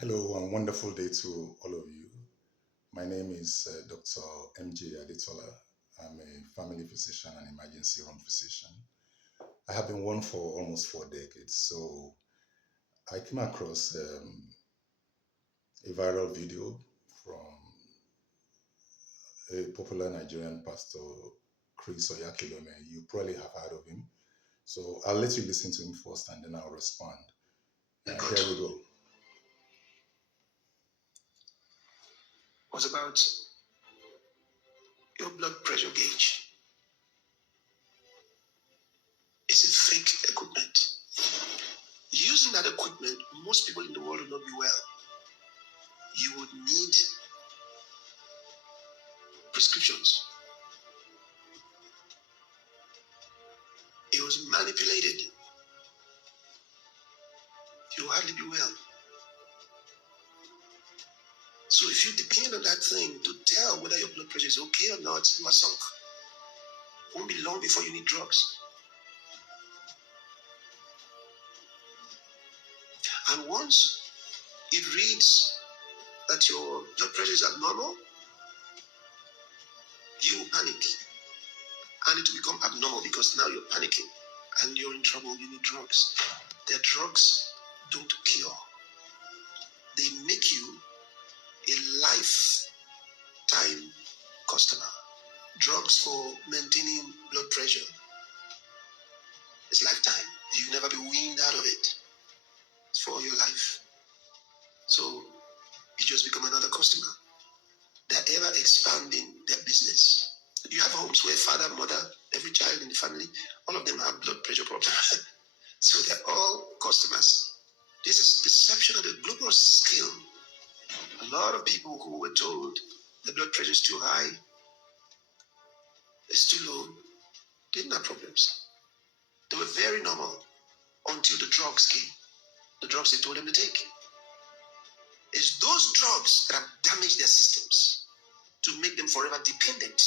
Hello and wonderful day to all of you. My name is Dr. MJ Adetola. I'm a family physician and emergency room physician. I have been one for almost 4 decades. So I came across a viral video from a popular Nigerian pastor, Chris Oyakhilome. You probably have heard of him. So I'll let you listen to him first and then I'll respond. Here we go. Was about your blood pressure gauge. It's a fake equipment. Using that equipment, most people in the world will not be well. You would need prescriptions. It was manipulated. You will hardly be well. So if you depend on that thing to tell whether your blood pressure is okay or not, you are sunk. It won't be long before you need drugs. And once it reads that your blood pressure is abnormal, you will panic. And it will become abnormal because now you're panicking and you're in trouble. You need drugs. Their drugs don't cure. They make you a lifetime customer. Drugs for maintaining blood pressure is lifetime. You'll never be weaned out of it. It's for your life. So you just become another customer. They're ever expanding their business. You have homes where father, mother, every child in the family, all of them have blood pressure problems. So they're all customers. This is deception at a global scale. A lot of people who were told the blood pressure is too high, it's too low, didn't have problems. They were very normal until the drugs came. The drugs they told them to take. It's those drugs that have damaged their systems to make them forever dependent.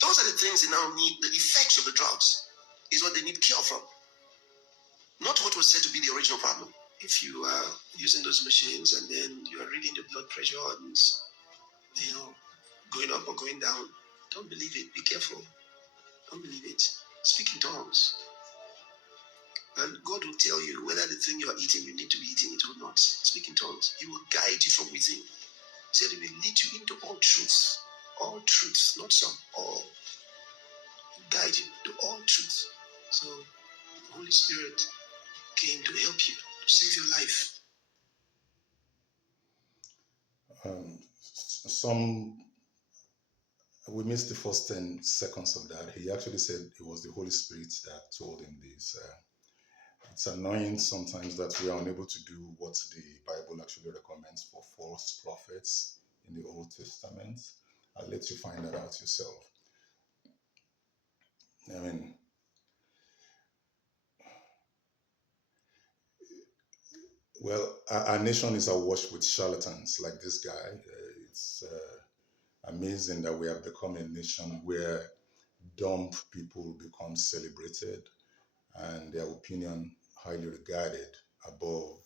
Those are the things they now need. The effects of the drugs is what they need cure from, not what was said to be the original problem. If you are using those machines and then you are reading your blood pressure and going up or going down, don't believe it. Be careful. Don't believe it. Speak in tongues. And God will tell you whether the thing you are eating, you need to be eating it or not. Speak in tongues. He will guide you from within. He said he will lead you into all truth. All truth, not some, all. He'll guide you to all truth. So the Holy Spirit came to help you, to save your life. Some we missed the first 10 seconds of that. He actually said it was the Holy Spirit that told him this. It's annoying sometimes that we are unable to do what the Bible actually recommends for false prophets in the Old Testament. I'll let you find that out yourself. I mean, well, our nation is awash with charlatans like this guy. It's amazing that we have become a nation where dumb people become celebrated and their opinion highly regarded above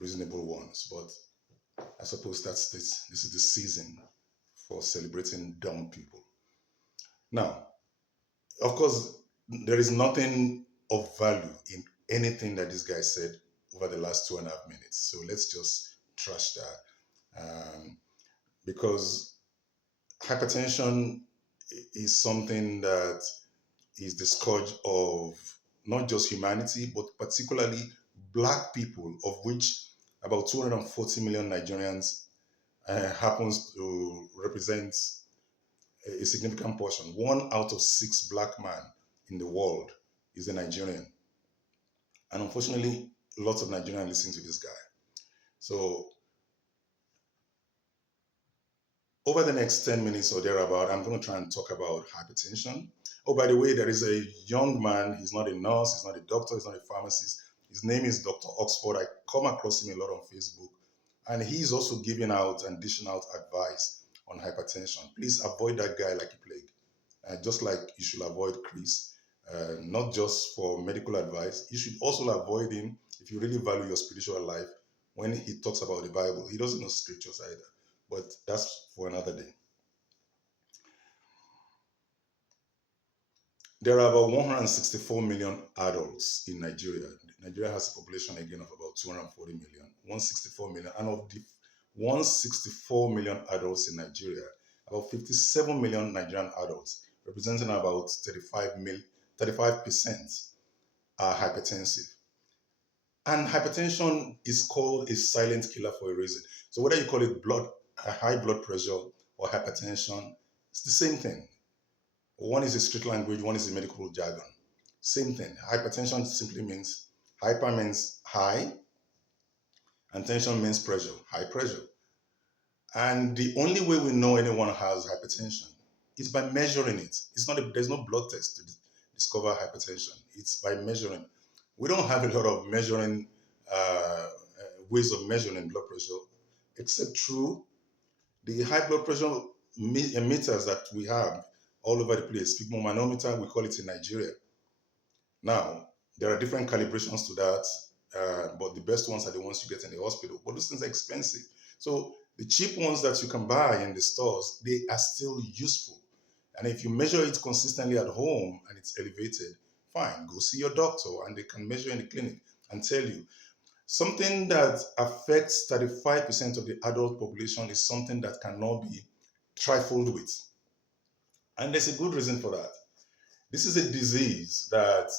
reasonable ones. But I suppose that's this is the season for celebrating dumb people. Now, of course, there is nothing of value in anything that this guy said over the last 2.5 minutes. So let's just trash that. Because hypertension is something that is the scourge of not just humanity, but particularly black people, of which about 240 million Nigerians happens to represent a significant portion. 1 out of 6 black men in the world is a Nigerian. And unfortunately, lots of Nigerians listen to this guy. So over the next 10 minutes or thereabout, I'm going to try and talk about hypertension. Oh, by the way, there is a young man. He's not a nurse. He's not a doctor. He's not a pharmacist. His name is Dr. Oxford. I come across him a lot on Facebook. And he's also giving out and dishing out advice on hypertension. Please avoid that guy like a plague. Just like you should avoid Chris, not just for medical advice. You should also avoid him if you really value your spiritual life when he talks about the Bible. He doesn't know scriptures either, but that's for another day. There are about 164 million adults in Nigeria. Nigeria has a population again of about 240 million. 164 million. And of the 164 million adults in Nigeria, about 57 million Nigerian adults, representing about 35%, are hypertensive. And hypertension is called a silent killer for a reason. So whether you call it high blood pressure or hypertension, it's the same thing. One is a street language, one is a medical jargon. Same thing. Hypertension simply means hyper means high, and tension means pressure, high pressure. And the only way we know anyone has hypertension is by measuring it. There's no blood test to discover hypertension. It's by measuring. We don't have a lot of measuring ways of measuring blood pressure, except through the high blood pressure meters that we have all over the place. Manometer, we call it in Nigeria. Now, there are different calibrations to that, but the best ones are the ones you get in the hospital. But those things are expensive. So the cheap ones that you can buy in the stores, they are still useful. And if you measure it consistently at home and it's elevated, fine, go see your doctor and they can measure in the clinic and tell you. Something that affects 35% of the adult population is something that cannot be trifled with. And there's a good reason for that. This is a disease that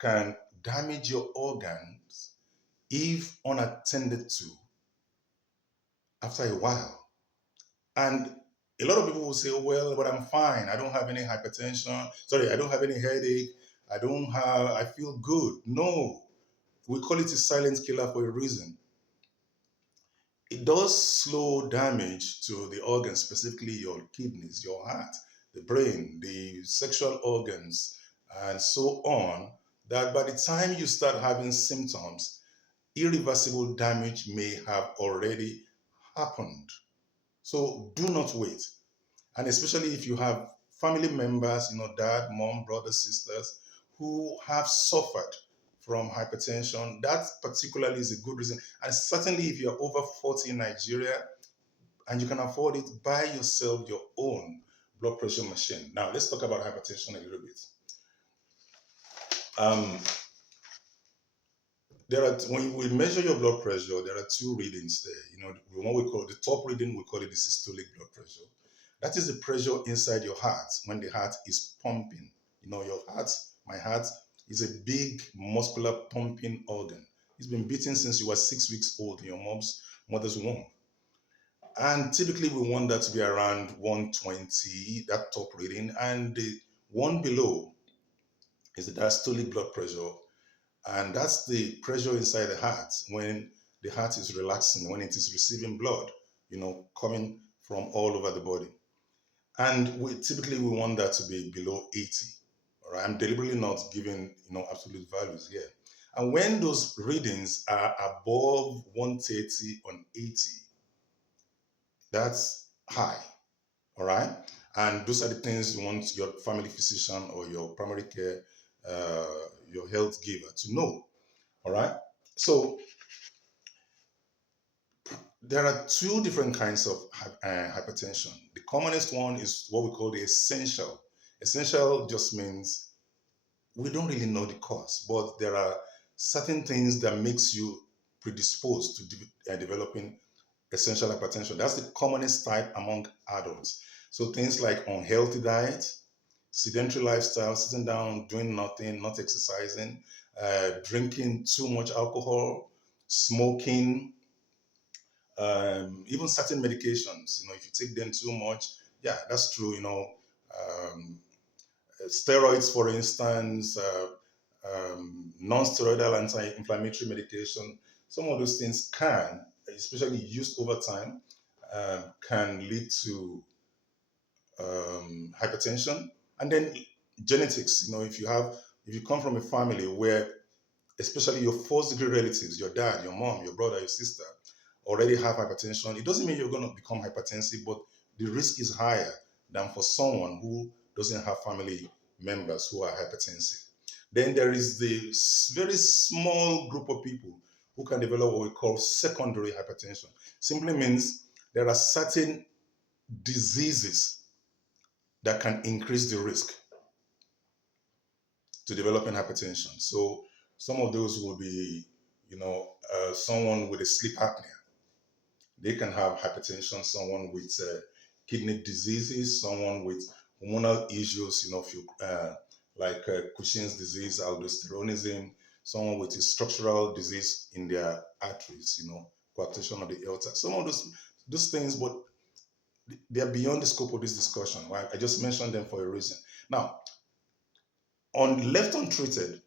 can damage your organs if unattended to after a while. And a lot of people will say, well, but I'm fine. I don't have any hypertension. Sorry, I don't have any headache. I feel good. No, we call it a silent killer for a reason. It does slow damage to the organs, specifically your kidneys, your heart, the brain, the sexual organs, and so on, that by the time you start having symptoms, irreversible damage may have already happened. So do not wait. And especially if you have family members, dad, mom, brothers, sisters, who have suffered from hypertension, that particularly is a good reason. And certainly if you're over 40 in Nigeria and you can afford it, buy yourself your own blood pressure machine. Now let's talk about hypertension a little bit. Um, when we measure your blood pressure, there are two readings there. What we call the top reading, we call it the systolic blood pressure. That is the pressure inside your heart when the heart is pumping. Your heart, my heart, is a big muscular pumping organ. It's been beating since you were 6 weeks old in your mother's womb. And typically we want that to be around 120, that top reading. And the one below is the diastolic blood pressure. And that's the pressure inside the heart when the heart is relaxing, when it is receiving blood, coming from all over the body. And typically we want that to be below 80. All right, I'm deliberately not giving absolute values here. And when those readings are above 130 on 80, that's high. All right, and those are the things you want your family physician or your primary care, your health giver to know. All right, so there are two different kinds of hypertension. The commonest one is what we call the essential. Essential just means we don't really know the cause, but there are certain things that makes you predisposed to developing essential hypertension. That's the commonest type among adults. So things like unhealthy diet, sedentary lifestyle, sitting down, doing nothing, not exercising, drinking too much alcohol, smoking, even certain medications. If you take them too much, yeah, that's true. Steroids, for instance, non-steroidal anti-inflammatory medication. Some of those things can, especially used over time, can lead to hypertension. And then genetics. If you come from a family where, especially your first degree relatives, your dad, your mom, your brother, your sister, already have hypertension, it doesn't mean you're going to become hypertensive, but the risk is higher than for someone who doesn't have family members who are hypertensive. Then there is the very small group of people who can develop what we call secondary hypertension. Simply means there are certain diseases that can increase the risk to developing hypertension. So some of those will be, someone with a sleep apnea, they can have hypertension. Someone with kidney diseases, someone with hormonal issues, like Cushing's disease, aldosteronism, someone with a structural disease in their arteries, coarctation of the aorta. Some of those things, but they are beyond the scope of this discussion. Right? I just mentioned them for a reason. Now, on left untreated,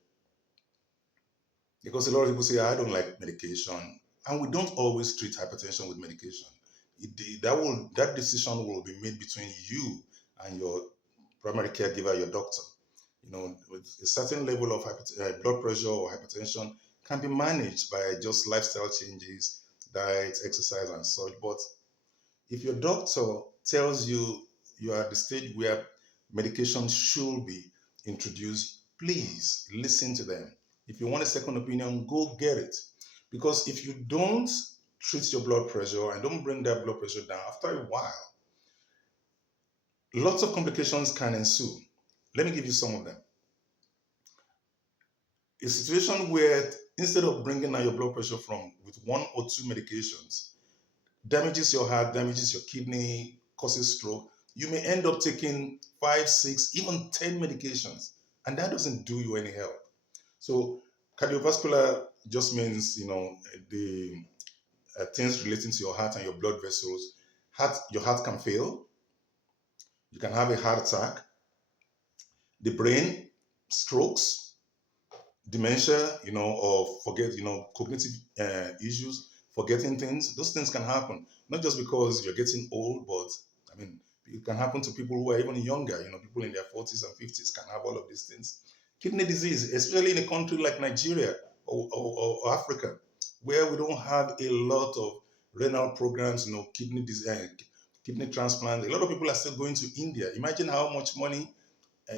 because a lot of people say, I don't like medication, and we don't always treat hypertension with medication. That decision will be made between you and your primary caregiver, your doctor. With a certain level of blood pressure or hypertension can be managed by just lifestyle changes, diet, exercise, and such. But if your doctor tells you you are at the stage where medication should be introduced, please listen to them. If you want a second opinion, go get it. Because if you don't treat your blood pressure and don't bring that blood pressure down, after a while, lots of complications can ensue. Let me give you some of them. A situation where instead of bringing down your blood pressure with one or two medications, damages your heart, damages your kidney, causes stroke, you may end up taking 5, 6, even 10 medications, and that doesn't do you any help. So cardiovascular just means, the things relating to your heart and your blood vessels. Your heart can fail. You can have a heart attack. The brain, strokes, dementia, or cognitive issues, forgetting things. Those things can happen, not just because you're getting old, but it can happen to people who are even younger. People in their 40s and 50s can have all of these things. Kidney disease, especially in a country like Nigeria or Africa, where we don't have a lot of renal programs, kidney transplant. A lot of people are still going to India. Imagine how much money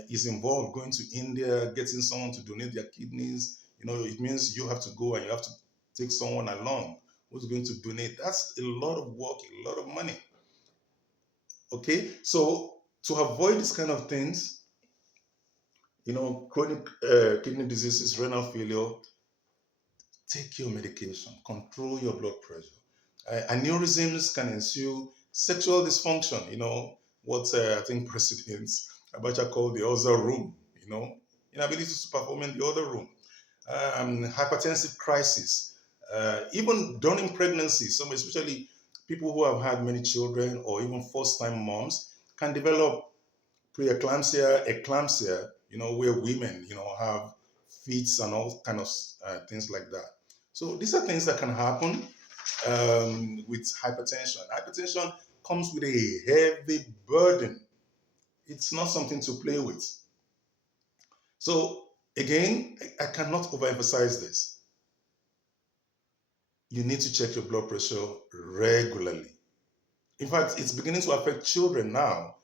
is involved going to India, getting someone to donate their kidneys. It means you have to go and you have to take someone along who's going to donate. That's a lot of work, a lot of money. Okay, so to avoid these kind of things, chronic kidney diseases, renal failure, take your medication, control your blood pressure. Aneurysms can ensue, sexual dysfunction, what I think President Abacha called the other room, inability to perform in the other room, hypertensive crisis, even during pregnancy, some especially people who have had many children or even first-time moms can develop preeclampsia, eclampsia, where women, have fits and all kind of things like that. So these are things that can happen with hypertension. Hypertension comes with a heavy burden. It's not something to play with. So again, I cannot overemphasize this. You need to check your blood pressure regularly. In fact, it's beginning to affect children now,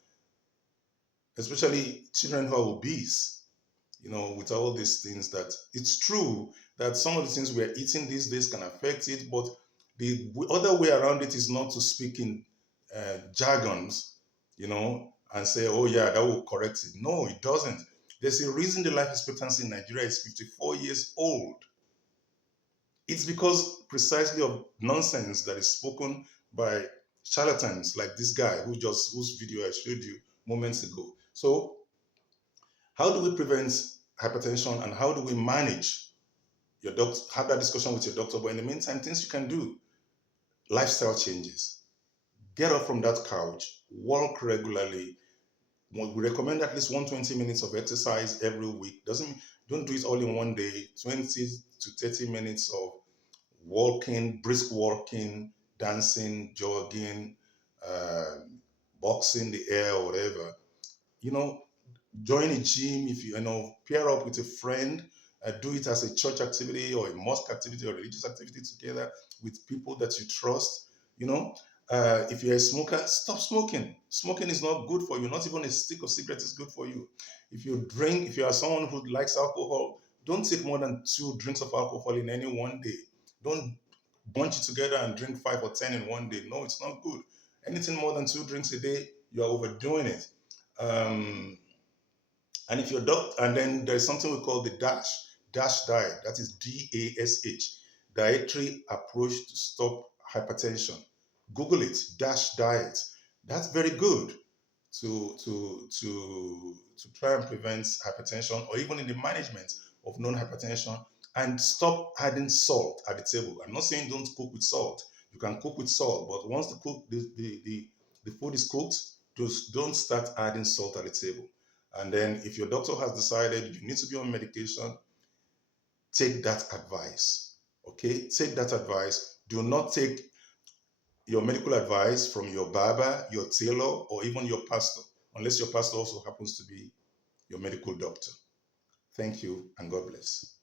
especially children who are obese. With all these things, that it's true that some of the things we're eating these days can affect it, but the other way around it is not to speak in jargons, and say, oh yeah, that will correct it. No, it doesn't. There's a reason the life expectancy in Nigeria is 54 years old. It's because precisely of nonsense that is spoken by charlatans like this guy whose video I showed you moments ago. So how do we prevent hypertension and how do we manage your doctor? Have that discussion with your doctor. But in the meantime, things you can do: lifestyle changes. Get up from that couch, walk regularly. We recommend at least 120 minutes of exercise every week. Don't do it all in one day. 20 to 30 minutes of walking, brisk walking, dancing, jogging, boxing the air, or whatever. Join a gym. If you pair up with a friend, do it as a church activity or a mosque activity or religious activity together with people that you trust. If you're a smoker, stop smoking. Smoking is not good for you. Not even a stick of cigarette is good for you. If you are someone who likes alcohol, don't take more than 2 drinks of alcohol in any one day. Don't bunch it together and drink 5 or 10 in one day. No, it's not good. Anything more than 2 drinks a day, you are overdoing it. Um, and if you're doctor, and then there's something we call the DASH diet. That is DASH, dietary approach to stop hypertension. Google it, DASH diet. That's very good to try and prevent hypertension, or even in the management of non-hypertension, and stop adding salt at the table. I'm not saying don't cook with salt. You can cook with salt, but once the food is cooked, just don't start adding salt at the table. And then if your doctor has decided you need to be on medication, take that advice. Okay? Take that advice. Do not take your medical advice from your barber, your tailor, or even your pastor, unless your pastor also happens to be your medical doctor. Thank you, and God bless.